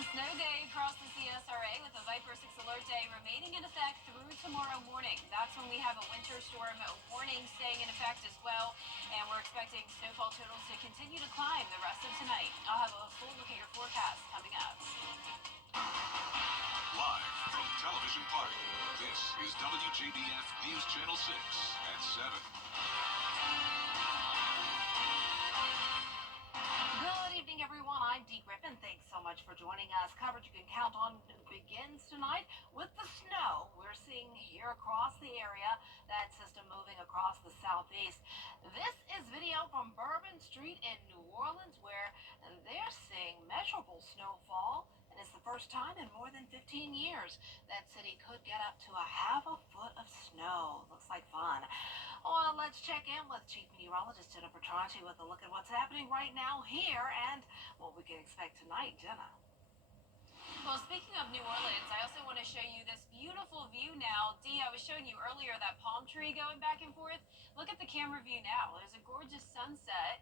Snow day across the CSRA with a Viper 6 alert day remaining in effect through tomorrow morning. That's when we have a winter storm warning staying in effect as well. And we're expecting snowfall totals to continue to climb the rest of tonight. I'll have a full look at your forecast coming up. Live from Television Park, this is WJBF News Channel 6 at 7. Good evening, everyone. I'm Dee Griffin. Thanks so much for joining us. Coverage you can count on begins tonight with the snow we're seeing here across the area. That system moving across the southeast. This is video from Bourbon Street in New Orleans where they're seeing measurable snowfall. And it's the first time in more than 15 years that city could get up to a half a foot of snow. Looks like fun. Well, let's check in with Chief Meteorologist Jenna Petranti with a look at what's happening right now here and what we can expect tonight. Jenna. Well, speaking of New Orleans, I also want to show you this beautiful view now. Dee, I was showing you earlier that palm tree going back and forth. Look at the camera view now. There's a gorgeous sunset.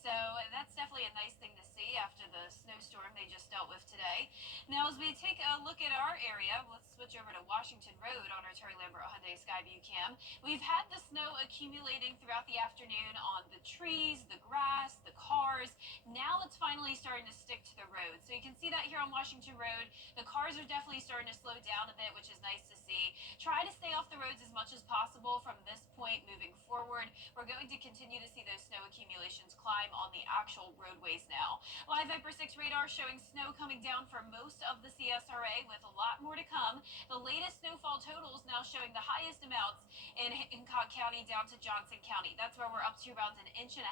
So that's definitely a nice thing to see after the snowstorm they just dealt with today. Now, as we take a look at our area, let's switch over to Washington Road on our Terry Lambert Hyundai Skyview cam. We've had the snow accumulating throughout the afternoon on the trees, the grass, the cars. Now it's finally starting to stick to the road. So you can see that here on Washington Road. The cars are definitely starting to slow down a bit, which is nice to see. Try to stay off the roads as much as possible from this point moving forward. We're going to continue to see those snow accumulations climb on the actual roadways now. Live Viper 6 radar showing snow coming down for most of the CSRA with a lot more to come. The latest snowfall totals now showing the highest amounts in Hancock County down to Johnson County. That's where we're up to around 1.5 inches,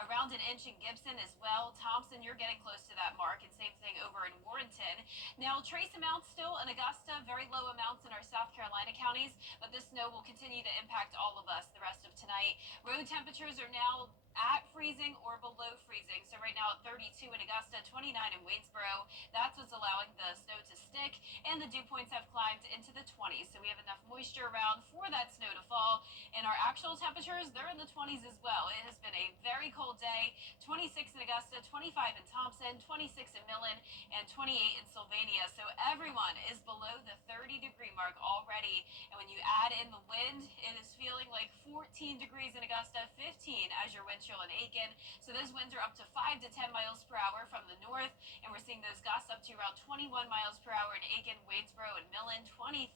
around an inch in Gibson as well. Thompson, you're getting close to that mark, and same thing over in Warrenton. Now, trace amounts still in Augusta, very low amounts in our South Carolina counties, but this snow will continue to impact all of us the rest of tonight. Road temperatures are now at freezing or below freezing. So right now at 32 in Augusta, 29 in Waynesboro. That's what's allowing the snow to stick, and the dew points have climbed into the 20s. So we have enough moisture around for that snow to fall. And our actual temperatures, they're in the 20s as well. It has been a very cold day. 26 in Augusta, 25 in Thompson, 26 in Millen, and 28 in Sylvania. So everyone is below the 30-degree mark already. And when you add in the wind, it is feeling like 14 degrees in Augusta, 15 as your wind chill in Aiken. So those winds are up to 5 to 10 miles per hour from the north, and we're seeing those gusts up to around 21 miles per hour in Aiken, Wadesboro, and Millen, 23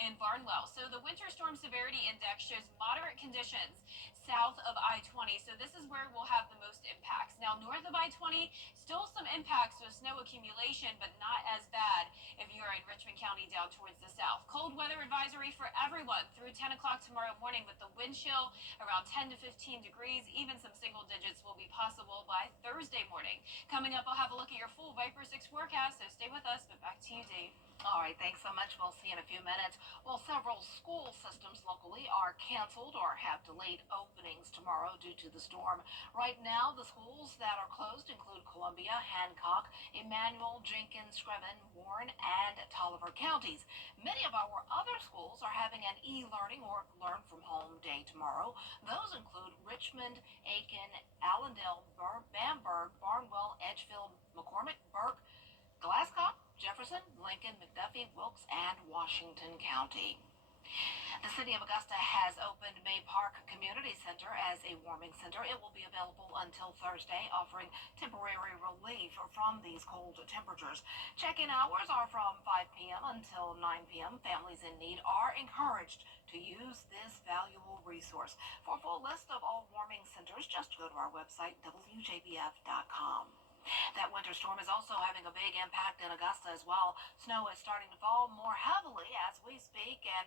in Barnwell. So the winter storm severity index shows moderate conditions south of I-20. So this is where we'll have the most impacts. Now, north of I-20, still some impacts with snow accumulation, but not as bad if you are in Richmond County down towards the south. Cold weather advisory for everyone through 10 o'clock tomorrow morning with the wind chill around 10 to 15 degrees. Even some single digits will be possible by Thursday morning. Coming up, I'll have a look at your full Viper 6 forecast, so stay with us, but back to you, Dave. All right, thanks so much. We'll see you in a few minutes. Well, several school systems locally are canceled or have delayed openings tomorrow due to the storm. Right now, the schools that are closed include Columbia, Hancock, Emmanuel, Jenkins, Screven, Warren, and Tolliver counties. Many of our other schools are having an e-learning or learn from home day tomorrow. Those include Richmond, Aiken, Allendale, Bamberg, Barnwell, Edgefield, McCormick, Burke, Glasgow, Jefferson, Lincoln, McDuffie, Wilkes, and Washington County. The city of Augusta has opened May Park Community Center as a warming center. It will be available until Thursday, offering temporary relief from these cold temperatures. Check-in hours are from 5 p.m. until 9 p.m. Families in need are encouraged to use this valuable resource. For a full list of all warming centers, just go to our website, WJBF.com. That winter storm is also having a big impact in Augusta as well. Snow is starting to fall more heavily as we speak, and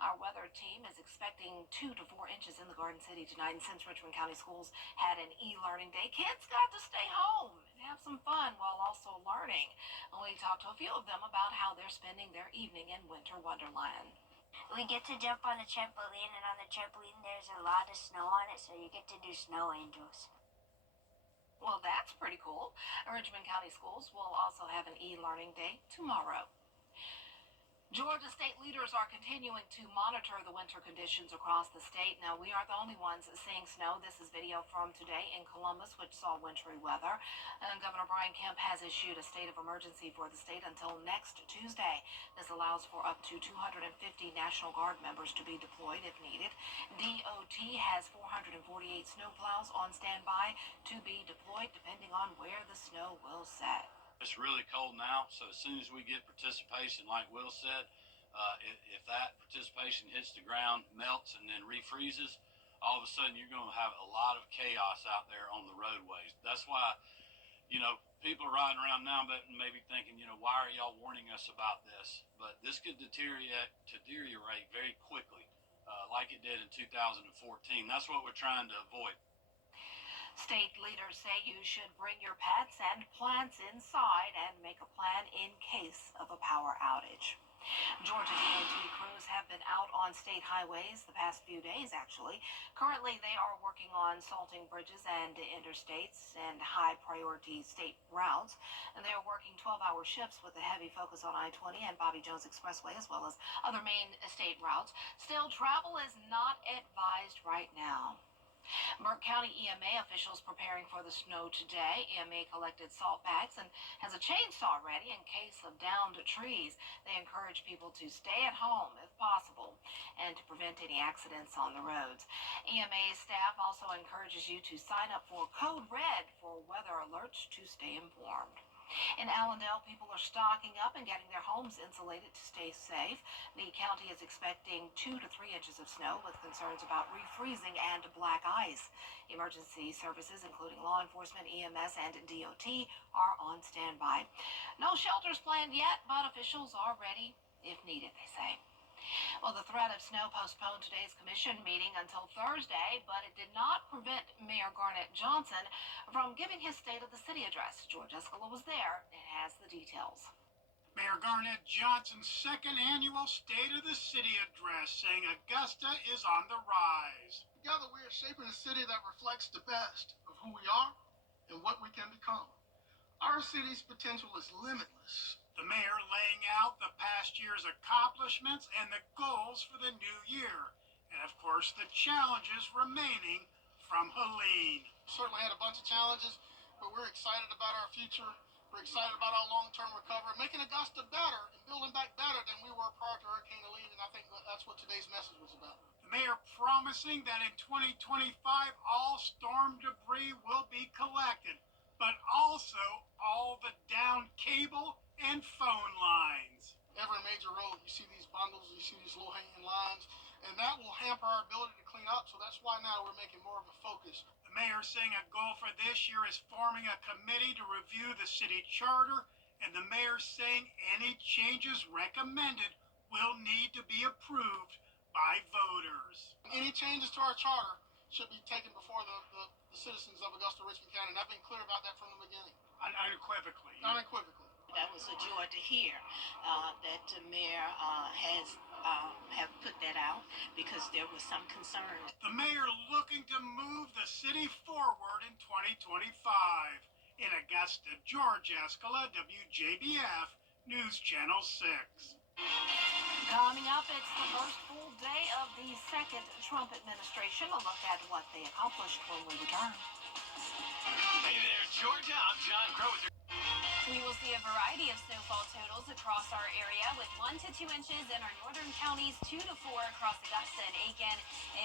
our weather team is expecting 2 to 4 inches in the Garden City tonight. And since Richmond County Schools had an e-learning day, kids got to stay home and have some fun while also learning. And we talked to a few of them about how they're spending their evening in Winter Wonderland. We get to jump on the trampoline, and on the trampoline there's a lot of snow on it, so you get to do snow angels. Well, that's pretty cool. Richmond County Schools will also have an e-learning day tomorrow. Georgia state leaders are continuing to monitor the winter conditions across the state. Now, we aren't the only ones seeing snow. This is video from today in Columbus, which saw wintry weather. And Governor Brian Kemp has issued a state of emergency for the state until next Tuesday. This allows for up to 250 National Guard members to be deployed if needed. DOT has 448 snowplows on standby to be deployed depending on where the snow will set. It's really cold now, so as soon as we get participation, like Will said, if that participation hits the ground, melts, and then refreezes, all of a sudden you're going to have a lot of chaos out there on the roadways. That's why, people are riding around now but maybe thinking, why are y'all warning us about this? But this could deteriorate very quickly, like it did in 2014. That's what we're trying to avoid. State leaders say you should bring your pets and plants inside and make a plan in case of a power outage. Georgia DOT crews have been out on state highways the past few days, actually. Currently, they are working on salting bridges and interstates and high-priority state routes. And they are working 12-hour shifts with a heavy focus on I-20 and Bobby Jones Expressway, as well as other main state routes. Still, travel is not advised right now. Burke County EMA officials preparing for the snow today. EMA collected salt bags and has a chainsaw ready in case of downed trees. They encourage people to stay at home if possible and to prevent any accidents on the roads. EMA staff also encourages you to sign up for Code Red for weather alerts to stay informed. In Allendale, people are stocking up and getting their homes insulated to stay safe. The county is expecting 2 to 3 inches of snow with concerns about refreezing and black ice. Emergency services, including law enforcement, EMS, and DOT, are on standby. No shelters planned yet, but officials are ready if needed, they say. Well, the threat of snow postponed today's commission meeting until Thursday, but it did not prevent Mayor Garnett Johnson from giving his State of the City address. George Escala was there and has the details. Mayor Garnett Johnson's second annual State of the City address, saying Augusta is on the rise. Together, we are shaping a city that reflects the best of who we are and what we can become. Our city's potential is limitless. The mayor laying out the past year's accomplishments and the goals for the new year. And of course, the challenges remaining from Helene. Certainly had a bunch of challenges, but we're excited about our future. We're excited about our long-term recovery, making Augusta better and building back better than we were prior to Hurricane Helene, and I think that's what today's message was about. The mayor promising that in 2025, all storm debris will be collected, but also all the downed cable and phone lines. Every major road, you see these bundles, you see these low-hanging lines, and that will hamper our ability to clean up, so that's why now we're making more of a focus. The mayor saying a goal for this year is forming a committee to review the city charter, and the mayor saying any changes recommended will need to be approved by voters. Any changes to our charter should be taken before the citizens of Augusta, Richmond County, and I've been clear about that from the beginning. Unequivocally. Unequivocally. That was a joy to hear that the mayor have put that out because there was some concern. The mayor looking to move the city forward in 2025. In Augusta, George Escala, WJBF, News Channel 6. Coming up, it's the first full day of the second Trump administration. A look at what they accomplished when we return. Hey there, Georgia. I'm John Crow. We will see a variety of snowfall totals across our area with 1 to 2 inches in our northern counties, 2 to 4 across Augusta and Aiken,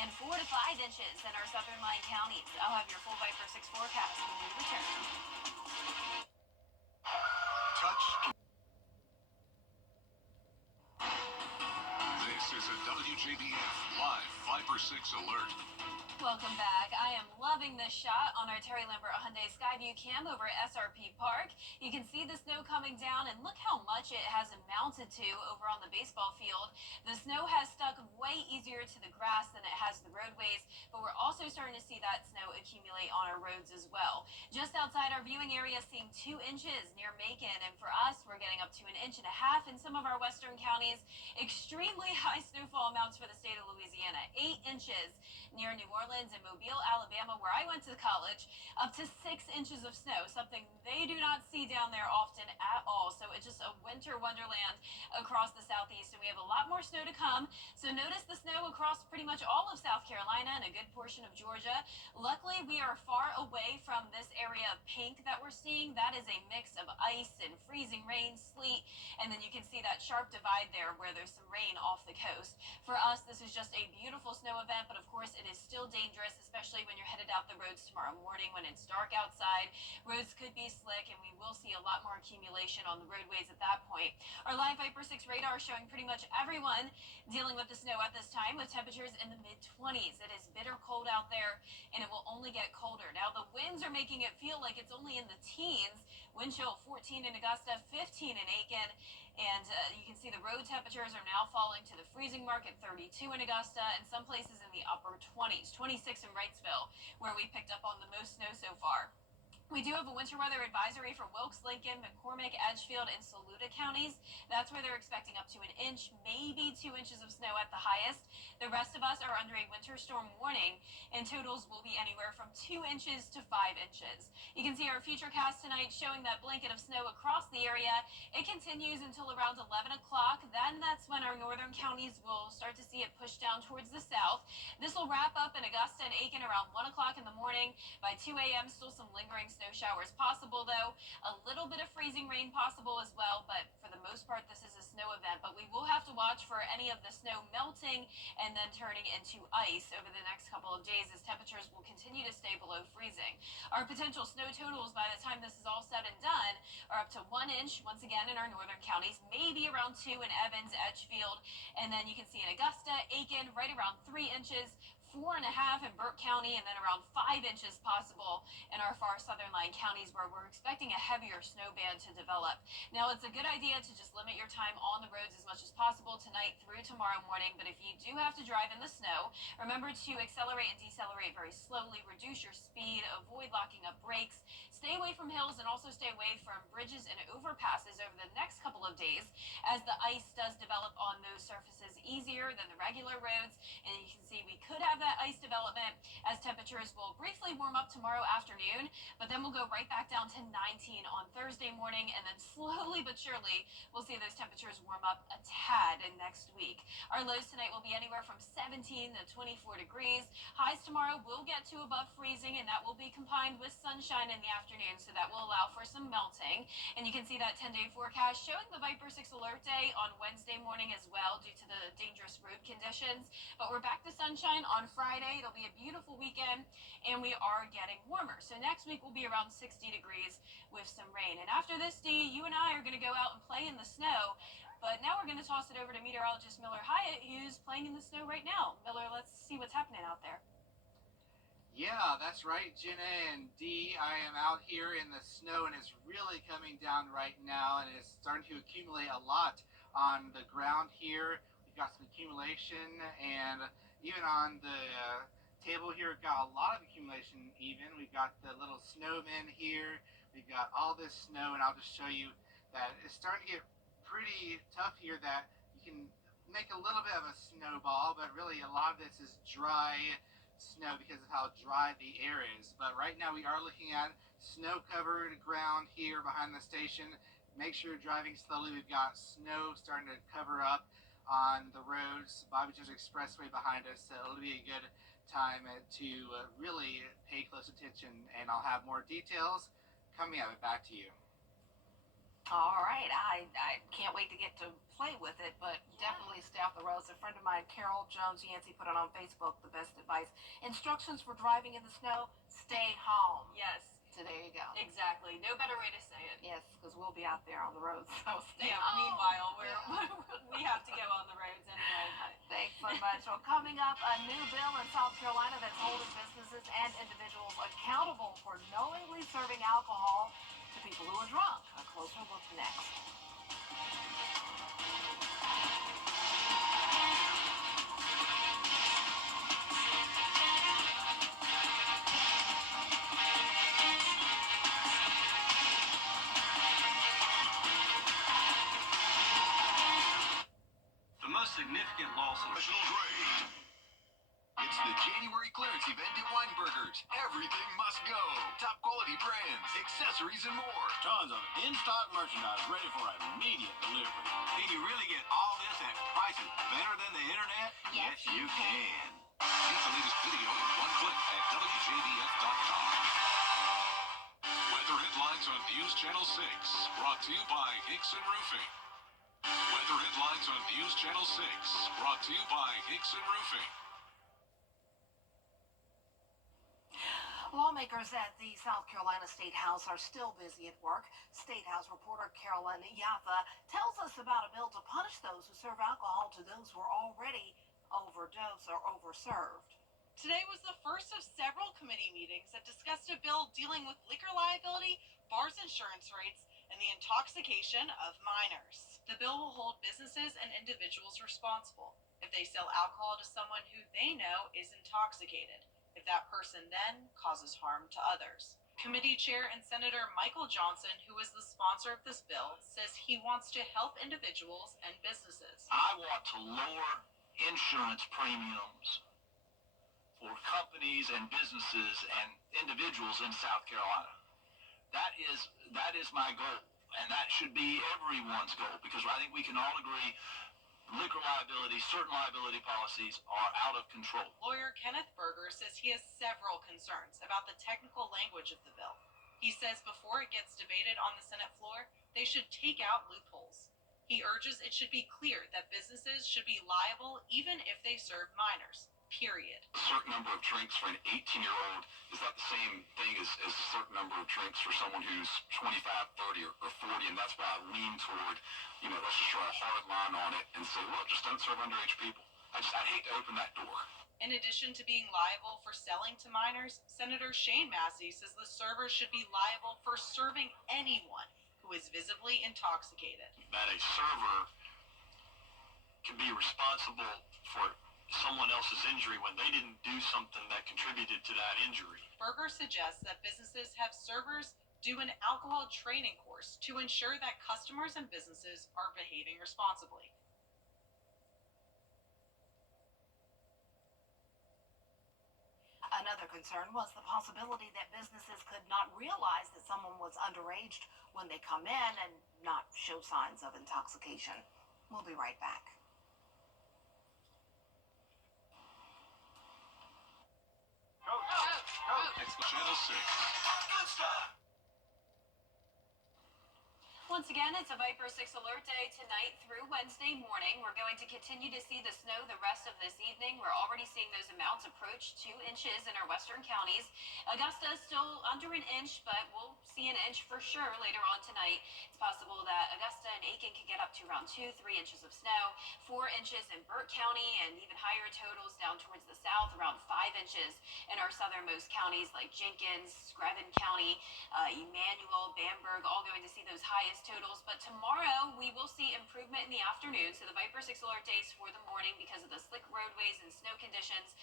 and 4 to 5 inches in our southern line counties. I'll have your full Viper 6 forecast when we return. Touch. This is a WJBF Live Viper 6 alert. Welcome back. I am loving this shot on our Terry Lambert Hyundai Skyview cam over at SRP Park. You can see the snow coming down, and look how much it has amounted to over on the baseball field. The snow has stuck way easier to the grass than it has the roadways, but we're also starting to see that snow accumulate on our roads as well. Just outside our viewing area, seeing 2 inches near Macon, and for us, we're getting up to 1.5 inches in some of our western counties. Extremely high snowfall amounts for the state of Louisiana, 8 inches near New Orleans Orleans and Mobile, Alabama, where I went to college, up to 6 inches of snow, something they do not see down there often at all. So it's just a winter wonderland across the southeast, and we have a lot more snow to come. So notice the snow across pretty much all of South Carolina and a good portion of Georgia. Luckily, we are far away from this area of pink that we're seeing. That is a mix of ice and freezing rain, sleet, and then you can see that sharp divide there where there's some rain off the coast. For us, this is just a beautiful snow event, but of course it is still dangerous, especially when you're headed out the roads tomorrow morning when it's dark outside. Roads could be slick, and we will see a lot more accumulation on the roadways at that point. Our live Viper 6 radar showing pretty much everyone dealing with the snow at this time, with temperatures in the mid-20s. It is bitter cold out there, and it will only get colder. Now, the winds are making it feel like it's only in the teens. Wind chill 14 in Augusta, 15 in Aiken, and you can see the road temperatures are now falling to the freezing mark at 32 in Augusta, and some places in the upper 20s, 26 in Wrightsville, where we picked up on the most snow so far. We do have a winter weather advisory for Wilkes, Lincoln, McCormick, Edgefield, and Saluda counties. That's where they're expecting up to an inch, maybe 2 inches of snow at the highest. The rest of us are under a winter storm warning, and totals will be anywhere from 2 inches to 5 inches. You can see our futurecast tonight showing that blanket of snow across the area. It continues until around 11 o'clock. Then that's when our northern counties will start to see it push down towards the south. This will wrap up in Augusta and Aiken around 1 o'clock in the morning. By 2 a.m., still some lingering snow showers possible, though. A little bit of freezing rain possible as well, but for the most part, this is a snow event. But we will have to watch for any of the snow melting and then turning into ice over the next couple of days, as temperatures will continue to stay below freezing. Our potential snow totals by the time this is all said and done are up to 1 inch, once again, in our northern counties, maybe around 2 in Evans, Edgefield, and then you can see in Augusta, Aiken, right around 3 inches, 4.5 in Burke County, and then around 5 inches possible in our far southern line counties, where we're expecting a heavier snow band to develop. Now, it's a good idea to just limit your time on the roads as much as possible tonight through tomorrow morning, but if you do have to drive in the snow, remember to accelerate and decelerate very slowly, reduce your speed, avoid locking up brakes, stay away from hills, and also stay away from bridges and overpasses over the next couple of days, as the ice does develop on those surfaces easier than the regular roads, and you can see we could have that ice development as temperatures will briefly warm up tomorrow afternoon, but then we'll go right back down to 19 on Thursday morning, and then slowly but surely we'll see those temperatures warm up a tad in next week. Our lows tonight will be anywhere from 17 to 24 degrees. Highs tomorrow will get to above freezing, and that will be combined with sunshine in the afternoon, so that will allow for some melting. And you can see that 10-day forecast showing the Viper 6 alert day on Wednesday morning as well, due to the dangerous road conditions. But we're back to sunshine on Friday. It'll be a beautiful weekend, and we are getting warmer. So next week will be around 60 degrees with some rain. And after this, Dee, you and I are going to go out and play in the snow. But now we're going to toss it over to meteorologist Miller Hyatt, who's playing in the snow right now. Miller, let's see what's happening out there. Yeah, that's right, Jenna and Dee. I am out here in the snow, and it's really coming down right now, and it's starting to accumulate a lot on the ground here. We've got some accumulation, and even on the table here, we've got a lot of accumulation even. We've got the little snowmen here. We've got all this snow, and I'll just show you that it's starting to get pretty tough here, that you can make a little bit of a snowball, but really a lot of this is dry snow because of how dry the air is. But right now we are looking at snow-covered ground here behind the station. Make sure you're driving slowly. We've got snow starting to cover up on the roads, Bobby Jones Expressway behind us, so it'll be a good time to really pay close attention, and I'll have more details coming up. Back to you. All right, I can't wait to get to play with it, but definitely stay off the roads. A friend of mine, Carol Jones Yancey, put it on Facebook, the best advice. Instructions for driving in the snow: stay home. Yes. So there you go. Exactly. No better way to say it. Yes, because we'll be out there on the roads. So stay Yeah, home. meanwhile, we have to go on the roads anyway. Thanks so much. Well, coming up, a new bill in South Carolina that's holding businesses and individuals accountable for knowingly serving alcohol to people who are drunk. A closer look next. The most significant loss in professional grade. It's the January clearance event at Weinberger's. Everything must go. Top quality brands, accessories, and more. Tons of in-stock merchandise ready for immediate delivery. Can you really get all this at prices better than the internet? Yes, you can. Get the latest video in one click at WJBF.com. Weather headlines on News Channel 6, brought to you by Hickson Roofing. Weather headlines on News Channel 6, brought to you by Hickson Roofing. Lawmakers at the South Carolina State House are still busy at work. State House reporter Carolyn Yaffa tells us about a bill to punish those who serve alcohol to those who are already overdosed or overserved. Today was the first of several committee meetings that discussed a bill dealing with liquor liability, bars insurance rates, and the intoxication of minors. The bill will hold businesses and individuals responsible if they sell alcohol to someone who they know is intoxicated, if that person then causes harm to others. Committee Chair and Senator Michael Johnson, who is the sponsor of this bill, says he wants to help individuals and businesses. I want to lower insurance premiums for companies and businesses and individuals in South Carolina. That is my goal, and that should be everyone's goal, because I think we can all agree liquor liability, certain liability policies are out of control. Lawyer Kenneth Berger says he has several concerns about the technical language of the bill. He says before it gets debated on the Senate floor, they should take out loopholes. He urges it should be clear that businesses should be liable even if they serve minors, period. A certain number of drinks for an 18-year-old is not the same thing as a certain number of drinks for someone who's 25, 30, or 40, and that's why I lean toward, let's just draw a hard line on it and say, well, just don't serve underage people. I'd hate to open that door. In addition to being liable for selling to minors, Senator Shane Massey says the server should be liable for serving anyone who is visibly intoxicated. That a server can be responsible for someone else's injury when they didn't do something that contributed to that injury. Berger suggests that businesses have servers do an alcohol training course to ensure that customers and businesses are behaving responsibly. Another concern was the possibility that businesses could not realize that someone was underage when they come in and not show signs of intoxication. We'll be right back. Channel 6. Once again, it's a Viper 6 alert day tonight through Wednesday morning. We're going to continue to see the snow the rest of this evening. We're already seeing those amounts approach 2 inches in our western counties. Augusta is still under an inch, but we'll see an inch for sure later on tonight. It's possible that Augusta and Aiken could get up to around 2-3 inches of snow, 4 inches in Burke County, and even higher totals down towards the south, around 5 inches in our southernmost counties like Jenkins, Screven County, Emmanuel, Bamberg, all going to see those highest totals. But tomorrow we will see improvement in the afternoon. So the Viper 6 alert days for the morning because of the slick roadways and snow conditions.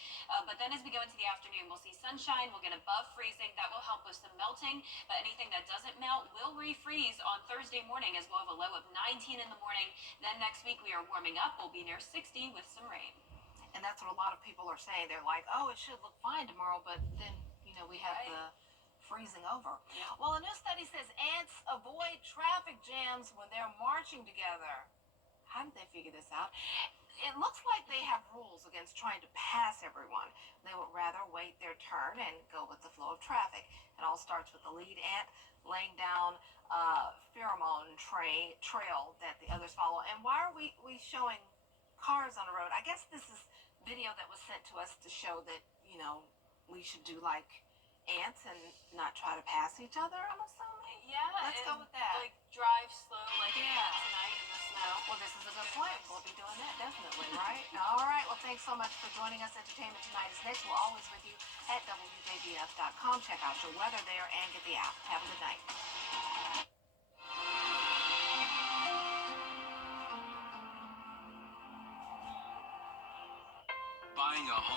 But then as we go into the afternoon, we'll see sunshine. We'll get above freezing. That will help with some melting. But anything that doesn't melt will refreeze on Thursday morning, as we'll have a low of 19 in the morning. Then next week we are warming up. We'll be near 60 with some rain. And that's what a lot of people are saying. They're like, oh, it should look fine tomorrow, but then, we have the freezing over. Well, a new study says ants avoid traffic jams when they're marching together. How did they figure this out? It looks like they have rules against trying to pass everyone. They would rather wait their turn and go with the flow of traffic. It all starts with the lead ant laying down a pheromone trail that the others follow. And why are we showing cars on the road? I guess this is video that was sent to us to show that, we should do like ants and not try to pass each other, I'm assuming. Yeah, Let's go with that. Like drive slow like Yeah. tonight in the snow. Well, this is a good point. We'll be doing that definitely, right? All right. Well, thanks so much for joining us. Entertainment Tonight is next. We're always with you at WJBF.com. Check out your weather there and get the app. Have a good night. Buying a home.